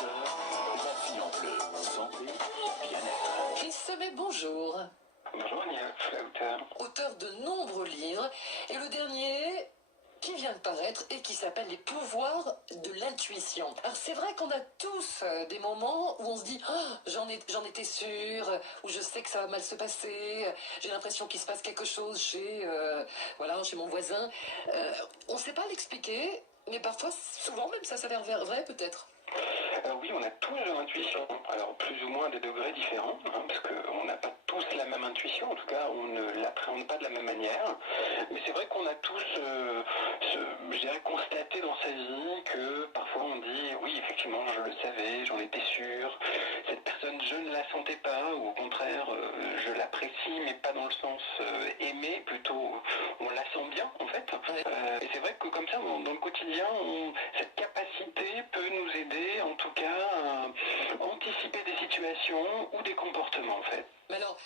La fille en bleu, santé, bien-être. Chris Semet, bonjour. Bonjour Nia, je suis l'auteur. Auteur de nombreux livres, et le dernier qui vient de paraître et qui s'appelle Les pouvoirs de l'intuition. Alors c'est vrai qu'on a tous des moments où on se dit oh, j'en étais sûr, ou je sais que ça va mal se passer, j'ai l'impression qu'il se passe quelque chose chez mon voisin. On ne sait pas l'expliquer, mais parfois, souvent même, ça s'avère vrai peut-être. Oui, on a tous l'intuition, alors plus ou moins à des degrés différents, parce qu'on n'a pas tous la même intuition, en tout cas on ne l'appréhende pas de la même manière, mais c'est vrai qu'on a tous, je dirais, constaté dans sa vie que parfois on dit oui effectivement je le savais, j'en étais sûr, cette personne je ne la sentais pas, ou au contraire je l'apprécie mais pas dans le sens aimé, plutôt on la sent bien en fait, et c'est vrai que comme ça dans le quotidien cette capacité peut nous aider en tout cas à anticiper des situations ou des comportements en fait. Mais alors,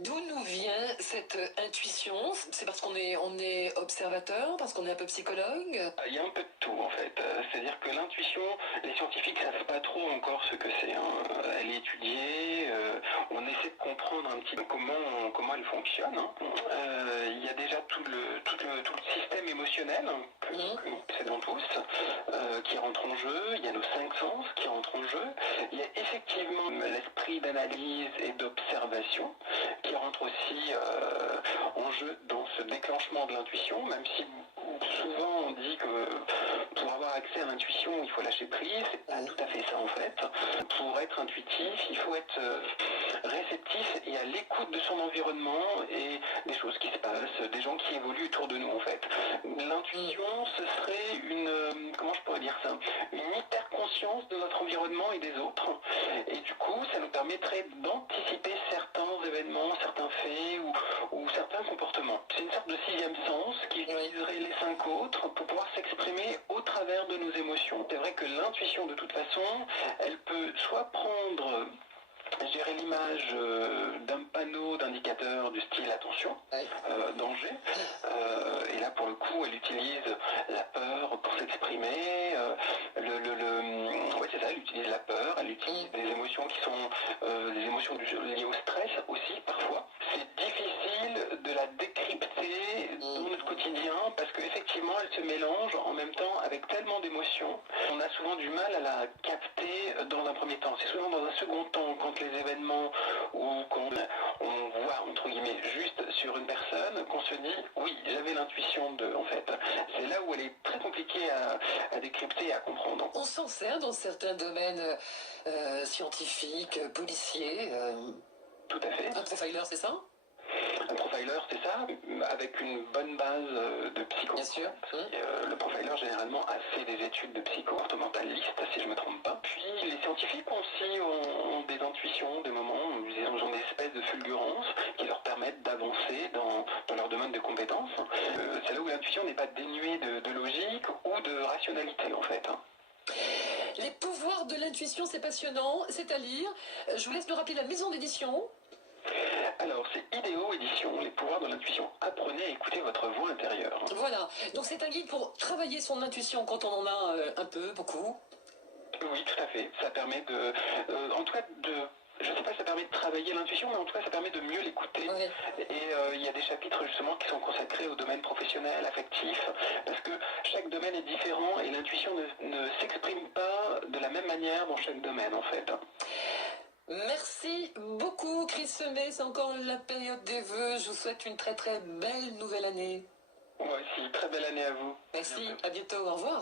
d'où nous vient cette intuition? C'est parce qu'on est observateur, parce qu'on est un peu psychologue? Il y a un peu de tout en fait. C'est-à-dire que l'intuition, les scientifiques ne savent pas trop encore ce que c'est. Elle est étudiée, on essaie de comprendre un petit peu comment elle fonctionne. Il y a déjà tout le système émotionnel que nous possédons tous qui rentre en jeu. Il y a nos 5 sens qui rentrent en jeu. Il y a effectivement l'esprit d'analyse et d'observation qui rentre aussi en jeu dans ce déclenchement de l'intuition, même si souvent on dit que pour avoir accès à l'intuition il faut lâcher prise. C'est pas tout à fait ça en fait. Pour être intuitif il faut être réceptif et à l'écoute de son environnement et des choses qui se passent, des gens qui évoluent autour de nous en fait. L'intuition ce serait comment je pourrais dire ça, une hyper-conscience de notre environnement et des autres, et du coup ça nous permettrait d'anticiper certains événements, certains faits ou certains comportements. C'est une sorte de 6e sens qui utiliserait les 5 autres pour pouvoir s'exprimer au travers de nos émotions. C'est vrai que l'intuition de toute façon, elle peut soit prendre gérer l'image d'un panneau d'indicateur du style attention, danger, et là pour le coup elle utilise la peur pour s'exprimer, c'est ça, elle utilise la peur, elle utilise des émotions qui sont des émotions liées au stress aussi parfois. C'est difficile de la décrypter dans notre quotidien parce qu'effectivement elle se mélange en même temps avec tellement d'émotions. On a souvent du mal à la capter dans un premier temps. C'est souvent dans un second temps, quand les événements ou quand on voit entre guillemets juste sur une personne, qu'on se dit oui j'avais l'intuition de, en fait. C'est là où elle est très compliquée à décrypter et à comprendre. On s'en sert dans certains domaines scientifiques, policiers. Tout à fait. Un profiler, c'est ça? Un profiler, c'est ça, avec une bonne base de psycho. Bien sûr. Le profiler, généralement, a fait des études de psycho-orthomentaliste, si je ne me trompe pas. Puis, les scientifiques aussi ont des intuitions, des moments, ils ont des espèces de fulgurances qui leur permettent d'avancer dans leur domaine de compétences. C'est là où l'intuition n'est pas dénuée de logique ou de rationalité, en fait. Les pouvoirs de l'intuition, c'est passionnant, c'est à lire. Je vous laisse me rappeler la maison d'édition. Alors, c'est Idéo Édition, les pouvoirs de l'intuition. Apprenez à écouter votre voix intérieure. Voilà, donc c'est un guide pour travailler son intuition quand on en a un peu, beaucoup. Oui, tout à fait. Ça permet en tout cas je ne sais pas si ça permet de travailler l'intuition, mais en tout cas ça permet de mieux l'écouter. Ouais. Et il y a des chapitres justement qui sont consacrés au domaine professionnel, affectif, parce que chaque domaine est différent et l'intuition ne s'exprime pas de la même manière dans chaque domaine en fait. Merci beaucoup Chris Semet, c'est encore la période des vœux. Je vous souhaite une très très belle nouvelle année. Moi aussi, très belle année à vous. Merci, à bientôt, au revoir.